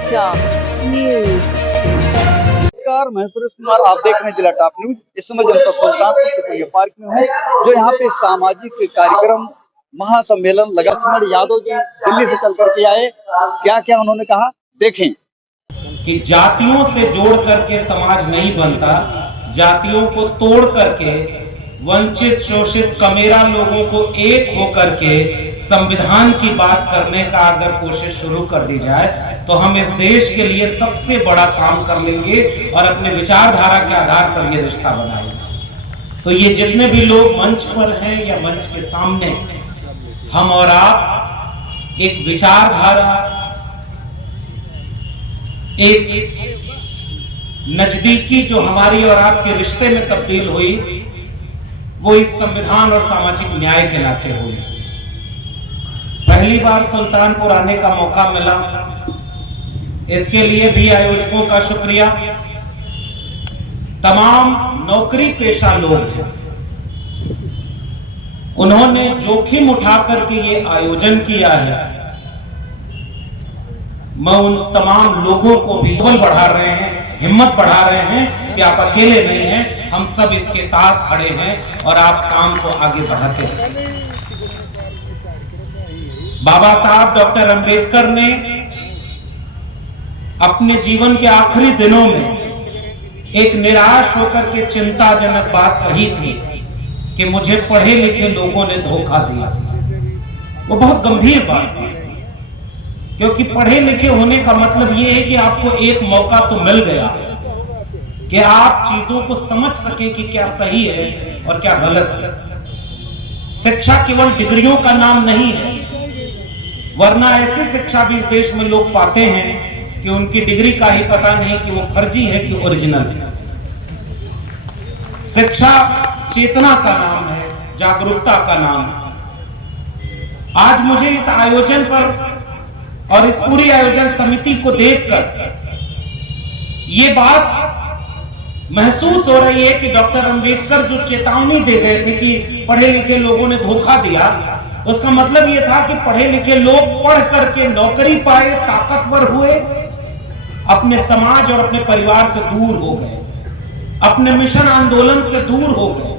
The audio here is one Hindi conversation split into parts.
समाचार न्यूज। नमस्कार, मैं सुरेश कुमार, आप देख रहे हैं जिला टॉप न्यूज। इस समय जनपद सुल्तानपुर चिकलिया पार्क में हूँ, जो यहाँ पे सामाजिक कार्यक्रम महासम्मेलन लक्ष्मण यादव जी दिल्ली से चल करके आए। क्या क्या उन्होंने कहा, देखें। कि जातियों से जोड़ करके समाज नहीं बनता, जातियों को तोड़ करके वंचित शोषित कमेरा लोगों को एक होकर के संविधान की बात करने का अगर कोशिश शुरू कर दी जाए तो हम इस देश के लिए सबसे बड़ा काम कर लेंगे और अपने विचारधारा के आधार पर ये रिश्ता बनाएंगे। तो ये जितने भी लोग मंच पर हैं या मंच के सामने, हम और आप एक विचारधारा, एक नजदीकी जो हमारी और आपके रिश्ते में तब्दील हुई, वो इस संविधान और सामाजिक न्याय के नाते हुई। पहली बार सुल्तानपुर आने का मौका मिला, इसके लिए भी आयोजकों का शुक्रिया। तमाम नौकरी पेशा लोग हैं, उन्होंने जोखिम उठा करके ये आयोजन किया है। मैं उन तमाम लोगों को भी बल बढ़ा रहे हैं, हिम्मत बढ़ा रहे हैं कि आप अकेले नहीं हैं, हम सब इसके साथ खड़े हैं और आप काम को आगे बढ़ाते हैं। बाबा साहब डॉक्टर अंबेडकर ने अपने जीवन के आखिरी दिनों में एक निराश होकर के चिंताजनक बात कही थी कि मुझे पढ़े लिखे लोगों ने धोखा दिया। वो बहुत गंभीर बात थी, क्योंकि पढ़े लिखे होने का मतलब यह है कि आपको एक मौका तो मिल गया कि आप चीजों को समझ सके कि क्या सही है और क्या गलत है। शिक्षा केवल डिग्रियों का नाम नहीं है, वरना ऐसी शिक्षा भी इस देश में लोग पाते हैं कि उनकी डिग्री का ही पता नहीं कि वो फर्जी है कि ओरिजिनल है। शिक्षा चेतना का नाम है, जागरूकता का नाम है। आज मुझे इस आयोजन पर और इस पूरी आयोजन समिति को देखकर ये बात महसूस हो रही है कि डॉक्टर अंबेडकर जो चेतावनी दे गए थे कि पढ़े लिखे लोगों ने धोखा दिया, उसका मतलब यह था कि पढ़े लिखे लोग पढ़ करके नौकरी पाए, ताकतवर हुए, अपने समाज और अपने परिवार से दूर हो गए, अपने मिशन आंदोलन से दूर हो गए।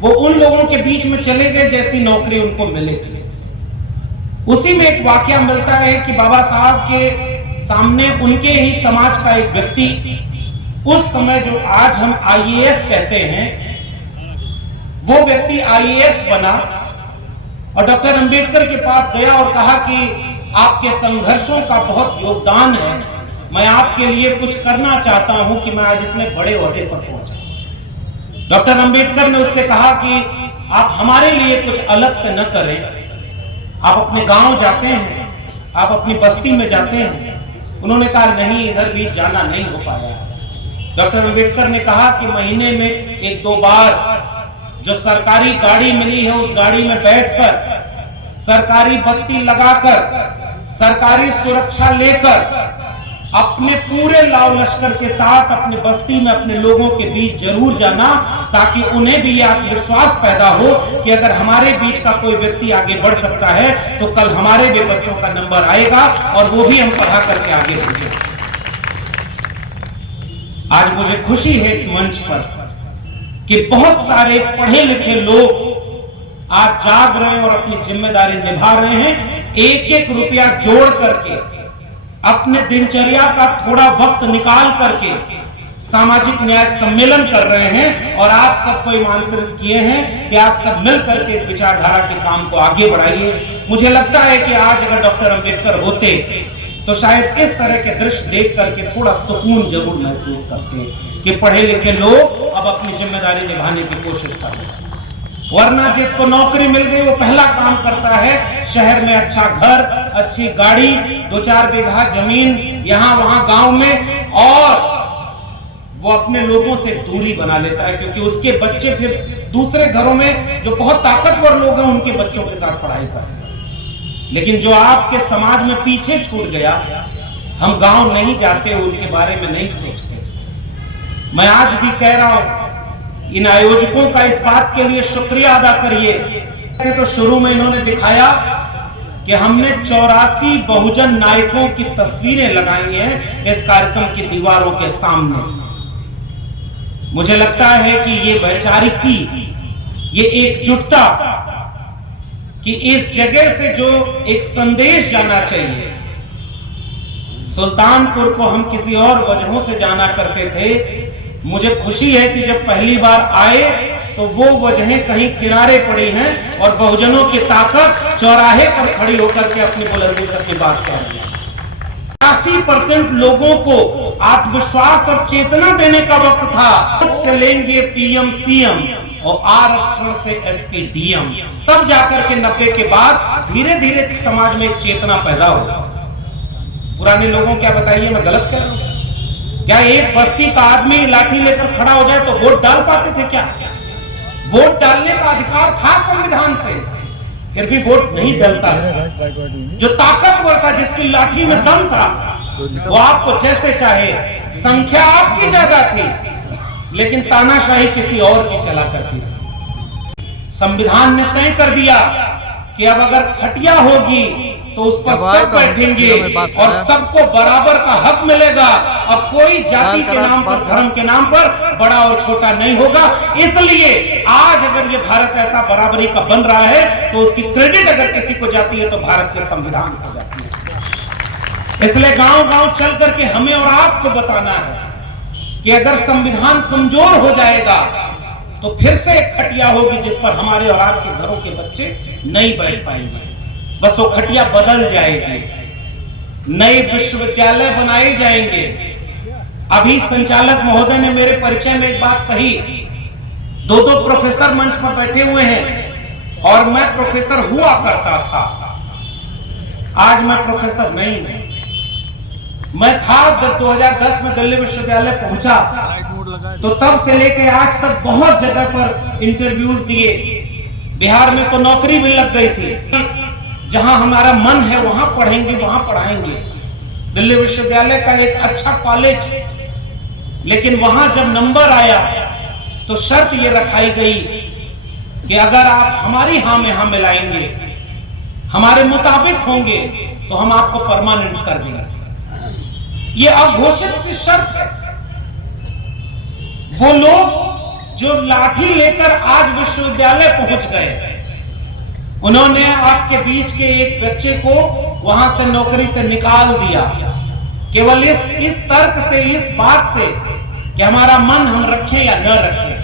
वो उन लोगों के बीच में चले गए जैसी नौकरी उनको मिलेगी। उसी में एक वाकया मिलता है कि बाबा साहब के सामने उनके ही समाज का एक व्यक्ति, उस समय जो आज हम आईएएस कहते हैं, वो व्यक्ति आईएएस बना और डॉक्टर अंबेडकर के पास गया और कहा कि आपके संघर्षों का बहुत योगदान है, मैं आपके लिए कुछ करना चाहता हूं कि मैं आज इतने बड़े ओहदे पर पहुंचा। डॉक्टर अंबेडकर ने उससे कहा कि आप हमारे लिए कुछ अलग से न करें, आप अपने गांव जाते हैं, आप अपनी बस्ती में जाते हैं। उन्होंने कहा नहीं, इधर भी जाना नहीं हो पाया। डॉक्टर अंबेडकर ने कहा कि महीने में एक दो बार जो सरकारी गाड़ी मिली है, उस गाड़ी में बैठकर, सरकारी बत्ती लगाकर, सरकारी सुरक्षा लेकर, अपने पूरे लाव लश्कर के साथ अपने बस्ती में अपने लोगों के बीच जरूर जाना, ताकि उन्हें भी यह आत्मविश्वास पैदा हो कि अगर हमारे बीच का कोई व्यक्ति आगे बढ़ सकता है तो कल हमारे भी बच्चों का नंबर आएगा और वो भी हम पढ़ा करके आगे बढ़ेंगे। आज मुझे खुशी है इस मंच पर कि बहुत सारे पढ़े लिखे लोग आज जाग रहे हैं और अपनी जिम्मेदारी निभा रहे हैं। एक एक रुपया जोड़ करके, अपने दिनचर्या का थोड़ा वक्त निकाल करके सामाजिक न्याय सम्मेलन कर रहे हैं और आप सबको आमंत्रित किए हैं कि आप सब मिल करके इस विचारधारा के काम को आगे बढ़ाइए। मुझे लगता है कि आज अगर डॉक्टर अंबेडकर होते तो शायद इस तरह के दृश्य देख करके थोड़ा सुकून जरूर महसूस करते कि पढ़े लिखे लोग अब अपनी जिम्मेदारी निभाने की कोशिश कर रहे हैं। वरना जिसको नौकरी मिल गई वो पहला काम करता है शहर में अच्छा घर, अच्छी गाड़ी, 2-4 बीघा जमीन यहां वहां गांव में, और वो अपने लोगों से दूरी बना लेता है, क्योंकि उसके बच्चे फिर दूसरे घरों में जो बहुत ताकतवर लोग हैं उनके बच्चों के साथ पढ़ाई कर रहे हैं। लेकिन जो आपके समाज में पीछे छूट गया, हम गांव नहीं जाते, उनके बारे में नहीं सोचते। मैं आज भी कह रहा हूं, इन आयोजकों का इस बात के लिए शुक्रिया अदा करिए। तो शुरू में इन्होंने दिखाया कि हमने 84 बहुजन नायकों की तस्वीरें लगाई हैं इस कार्यक्रम की दीवारों के सामने। मुझे लगता है कि ये वैचारिकी, ये एकजुटता, कि इस जगह से जो एक संदेश जाना चाहिए। सुल्तानपुर को हम किसी और वजहों से जाना करते थे। मुझे खुशी है कि जब पहली बार आए तो वो वजहें कहीं किनारे पड़ी हैं और बहुजनों की ताकत चौराहे पर खड़ी होकर के अपनी बुलंदी तक की बात कर रही है। 80% लोगों को आत्मविश्वास और चेतना देने का वक्त था। वोट से लेंगे पीएम सीएम और आरक्षण से एसपी डीएम, तब जाकर के 90 के बाद धीरे धीरे समाज में चेतना पैदा हो। पुराने लोगों क्या बताइए, मैं गलत कह रहा हूं क्या? एक बस्ती का आदमी लाठी लेकर खड़ा हो जाए तो वोट डाल पाते थे क्या? वोट डालने का अधिकार था संविधान से, फिर भी वोट नहीं डलता है। जो ताकतवर था, जिसकी लाठी में दम था, वो आपको जैसे चाहे, संख्या आपकी ज्यादा थी लेकिन तानाशाही किसी और की चला करती थी। संविधान ने तय कर दिया कि अब अगर खटिया होगी तो उस पर सब बैठेंगे और सबको बराबर का हक मिलेगा। अब कोई जाति के नाम पर, धर्म के नाम पर बड़ा और छोटा नहीं होगा। इसलिए आज अगर ये भारत ऐसा बराबरी का बन रहा है तो उसकी क्रेडिट अगर किसी को जाती है तो भारत के संविधान को जाती है। इसलिए गांव गांव चल करके हमें और आपको बताना है कि अगर संविधान कमजोर हो जाएगा तो फिर से एक खटिया होगी जिस पर हमारे और आपके घरों के बच्चे नहीं बैठ पाएंगे। बस वो खटिया बदल जाएगी, नए विश्वविद्यालय बनाए जाएंगे। अभी संचालक महोदय ने मेरे परिचय में एक बात कही, दो प्रोफेसर मंच पर बैठे हुए हैं और मैं प्रोफेसर हुआ करता था। आज मैं प्रोफेसर नहीं हूं। मैं था जब 2010 में दिल्ली विश्वविद्यालय पहुंचा तो तब से लेकर आज तक बहुत जगह पर इंटरव्यूज दिए। बिहार में तो नौकरी भी लग गई थी। जहां हमारा मन है वहां पढ़ेंगे, वहां पढ़ाएंगे। दिल्ली विश्वविद्यालय का एक अच्छा कॉलेज, लेकिन वहां जब नंबर आया तो शर्त यह रखाई गई कि अगर आप हमारी हां में हां मिलाएंगे, हमारे मुताबिक होंगे तो हम आपको परमानेंट कर देंगे। ये अघोषित सी शर्त है। वो लोग जो लाठी लेकर आज विश्वविद्यालय पहुंच गए, उन्होंने आपके बीच के एक बच्चे को वहां से नौकरी से निकाल दिया केवल इस तर्क से, इस बात से कि हमारा मन हम रखें या न रखें।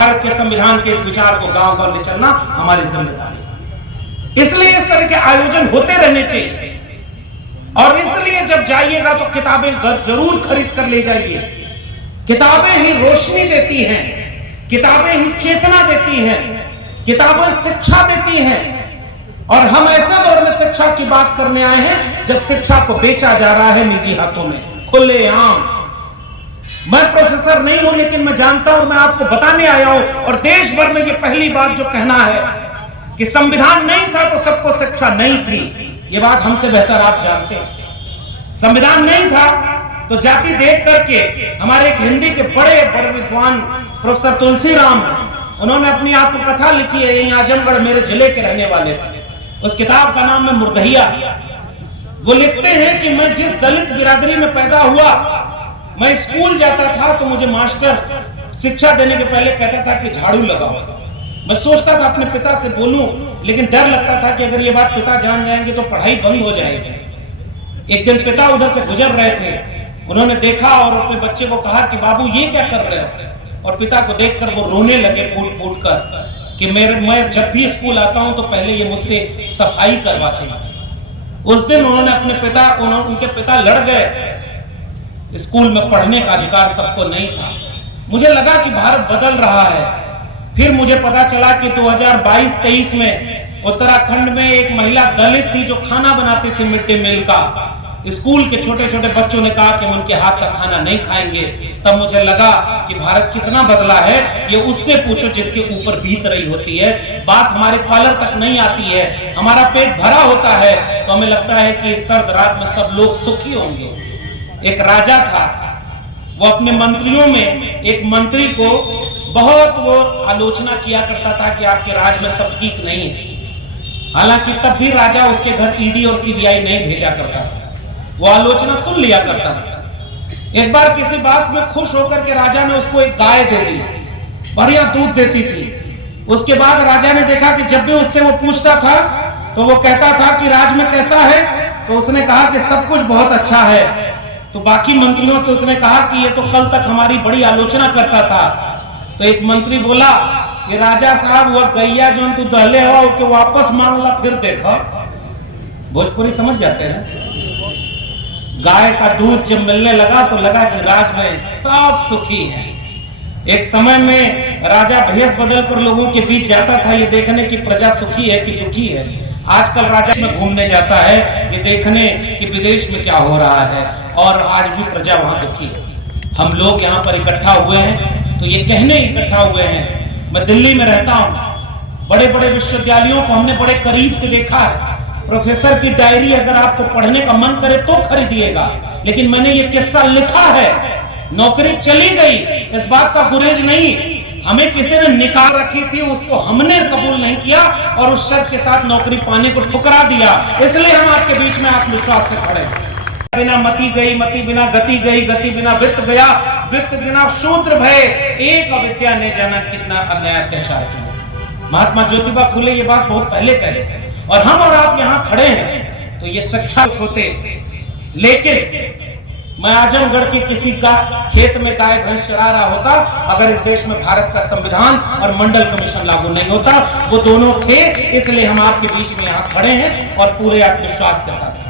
भारत के संविधान के इस विचार को गांव गांव ले चलना हमारी जिम्मेदारी है। इसलिए इस तरह के आयोजन होते रहने चाहिए और इसलिए जब जाइएगा तो किताबें जरूर खरीद कर ले जाइए। किताबें ही रोशनी देती हैं, किताबें ही चेतना देती हैं, किताबें शिक्षा देती हैं। और हम ऐसे दौर में शिक्षा की बात करने आए हैं जब शिक्षा को बेचा जा रहा है निजी हाथों में, खुलेआम। मैं प्रोफेसर नहीं हूं लेकिन मैं जानता हूं, मैं आपको बताने आया हूं और देश भर में ये पहली बात जो कहना है कि संविधान नहीं था तो सबको शिक्षा नहीं थी। ये बात हमसे बेहतर आप जानते हैं। संविधान नहीं था तो जाति देख करके हमारे एक हिंदी के बड़े बड़े विद्वान प्रोफेसर तुलसीराम, उन्होंने अपनी आत्मकथा लिखी है, यहीं आजमगढ़ मेरे जिले के रहने वाले। उस किताब का नाम है मुर्दहिया। वो लिखते हैं कि मैं जिस दलित बिरादरी में पैदा हुआ, मैं स्कूल जाता था तो मुझे मास्टर शिक्षा देने के पहले कहता था कि झाड़ू लगाओ। मैं सोचता था अपने पिता से बोलूं, लेकिन डर लगता था कि अगर ये बात पिता जान जाएंगे तो पढ़ाई बंद हो जाएगी। एक दिन पिता उधर से गुजर रहे थे, उन्होंने देखा और अपने बच्चे को कहा कि बाबू ये क्या कर रहे हो? और पिता को देखकर वो रोने लगे फूट फूट कर कि मैं जब भी स्कूल आता हूं तो पहले ये मुझसे सफाई करवाते हैं। उस दिन उन्होंने अपने पिता, उनके पिता लड़ गए। स्कूल में पढ़ने का अधिकार सबको नहीं था। मुझे लगा कि भारत बदल रहा है। फिर मुझे पता चला कि 2022-23 में उत्तराखंड में एक महिला दलित थी जो खाना बनाती थी मिड डे मील का। स्कूल के छोटे छोटे बच्चों ने कहा कि हम उनके हाथ का खाना नहीं खाएंगे। तब मुझे लगा कि भारत कितना बदला है। ये उससे पूछो जिसके ऊपर बीत रही होती है। बात हमारे कॉलर तक नहीं आती है, हमारा पेट भरा होता है तो हमें लगता है कि इस सर्द रात में सब लोग सुखी होंगे। एक राजा था, वो अपने मंत्रियों में एक मंत्री को बहुत वो आलोचना किया करता था कि आपके राज में सब ठीक नहीं है। हालांकि तब भी राजा उसके घर ईडी और सीबीआई नहीं भेजा करता था, वो आलोचना सुन लिया करता था। एक बार किसी बात में खुश होकर के राजा ने उसको एक गाय दे दी, बढ़िया दूध देती थी। उसके बाद राजा ने देखा कि जब भी उससे वो पूछता था तो वो कहता था कि राज में कैसा है, तो उसने कहा कि सब कुछ बहुत अच्छा है। तो बाकी मंत्रियों से उसने कहा कि ये तो कल तक हमारी बड़ी आलोचना करता था। तो एक मंत्री बोला कि राजा साहब, वह गैया जो तू दहले हुआ उसके वापस मांग ला, फिर देखा। भोजपुरी समझ जाते हैं। गाय का दूध जब मिलने लगा तो लगा कि राज में सब सुखी है। एक समय में राजा भेष बदल कर लोगों के बीच जाता था ये देखने की प्रजा सुखी है कि दुखी है। आजकल राजा में घूमने जाता है ये देखने कि विदेश में क्या हो रहा है, और आज भी प्रजा वहां दुखी है। हम लोग यहाँ पर इकट्ठा हुए हैं तो ये कहने इकट्ठा हुए हैं। मैं दिल्ली में रहता हूँ, बड़े बड़े विश्वविद्यालयों को हमने बड़े करीब से देखा है। प्रोफेसर की डायरी अगर आपको पढ़ने का मन करे तो खरीदिएगा, लेकिन मैंने ये किस्सा लिखा है। नौकरी चली गई, इस बात का गुरेज नहीं, हमें किसी ने निकाल रखी थी, उसको हमने कबूल नहीं किया और उस शर्त के साथ नौकरी पाने को ठुकरा दिया। इसलिए हम आपके बीच में आत्मविश्वास से खड़े हैं। बिना मति गई, मति बिना गति गई, गति बिना वित्त गया, वित्त बिना शूद्र भय, एक अविद्या ने जाना कितना अन्याय अत्याचार किया। महात्मा ज्योतिबा फुले ये बात बहुत पहले कहे, और हम और आप यहाँ खड़े हैं तो ये साक्षात होते। लेकिन मैं आजमगढ़ के किसी का खेत में गाय भैंस चरा रहा होता अगर इस देश में भारत का संविधान और मंडल कमीशन लागू नहीं होता। वो दोनों थे, इसलिए हम आपके बीच में यहाँ खड़े हैं और पूरे आत्मविश्वास के साथ।